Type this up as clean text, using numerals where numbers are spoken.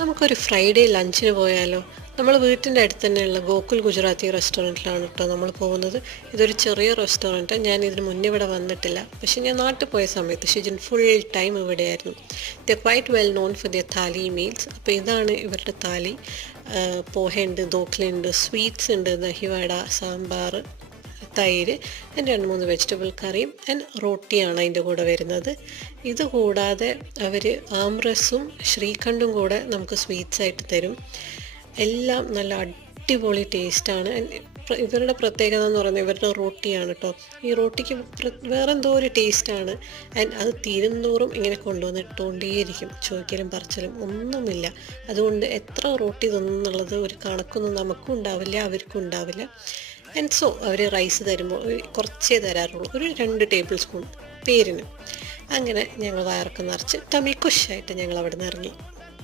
നമുക്കൊരു ഫ്രൈഡേ ലഞ്ചിന് പോയാലോ? നമ്മൾ വീട്ടിൻ്റെ അടുത്ത് തന്നെയുള്ള ഗോകുൽ ഗുജറാത്തി റെസ്റ്റോറൻറ്റിലാണ് കേട്ടോ നമ്മൾ പോകുന്നത്. ഇതൊരു ചെറിയ റെസ്റ്റോറൻറ്റ്. ഞാൻ ഇതിന് മുന്നേ ഇവിടെ വന്നിട്ടില്ല. പക്ഷേ ഞാൻ നാട്ടിൽ പോയ സമയത്ത് ഷിജിൻ ഫുൾ ടൈം ഇവിടെയായിരുന്നു. The quite well known for their thali meals. അപ്പോൾ ഇതാണ് ഇവരുടെ താലി. പോഹയുണ്ട്, ദോഖലുണ്ട്, സ്വീറ്റ്സ് ഉണ്ട്, ദഹിവട, സാമ്പാർ, തൈര്, 2-3 വെജിറ്റബിൾ കറിയും റോട്ടിയാണ് അതിൻ്റെ കൂടെ വരുന്നത്. ഇത് കൂടാതെ അവർ ആംറസും ശ്രീഖണ്ടും കൂടെ നമുക്ക് സ്വീറ്റ്സ് ആയിട്ട് തരും. എല്ലാം നല്ല അടിപൊളി ടേസ്റ്റാണ്. ഇവരുടെ പ്രത്യേകത എന്ന് പറയുന്നത് ഇവരുടെ റോട്ടിയാണ് കേട്ടോ. ഈ റോട്ടിക്ക് വേറെന്തോ ഒരു ടേസ്റ്റാണ്. അത് തീരുന്തോറും ഇങ്ങനെ കൊണ്ടുവന്ന് ഇട്ടുകൊണ്ടേയിരിക്കും. ചോദിക്കലും പറച്ചലും ഒന്നുമില്ല. അതുകൊണ്ട് എത്ര റോട്ടി തിന്നുന്നുള്ളത് ഒരു കണക്കൊന്നും നമുക്കും ഉണ്ടാവില്ല, അവർക്കും ഉണ്ടാവില്ല. സോ അവർ റൈസ് തരുമ്പോൾ കുറച്ചേ തരാറുള്ളൂ, ഒരു 2 ടേബിൾ സ്പൂൺ പേരിന്. അങ്ങനെ ഞങ്ങൾ വയറൊക്കെ നിറച്ച് ടമി കുഷായിട്ട് ഞങ്ങൾ അവിടെ നിന്ന് ഇറങ്ങി.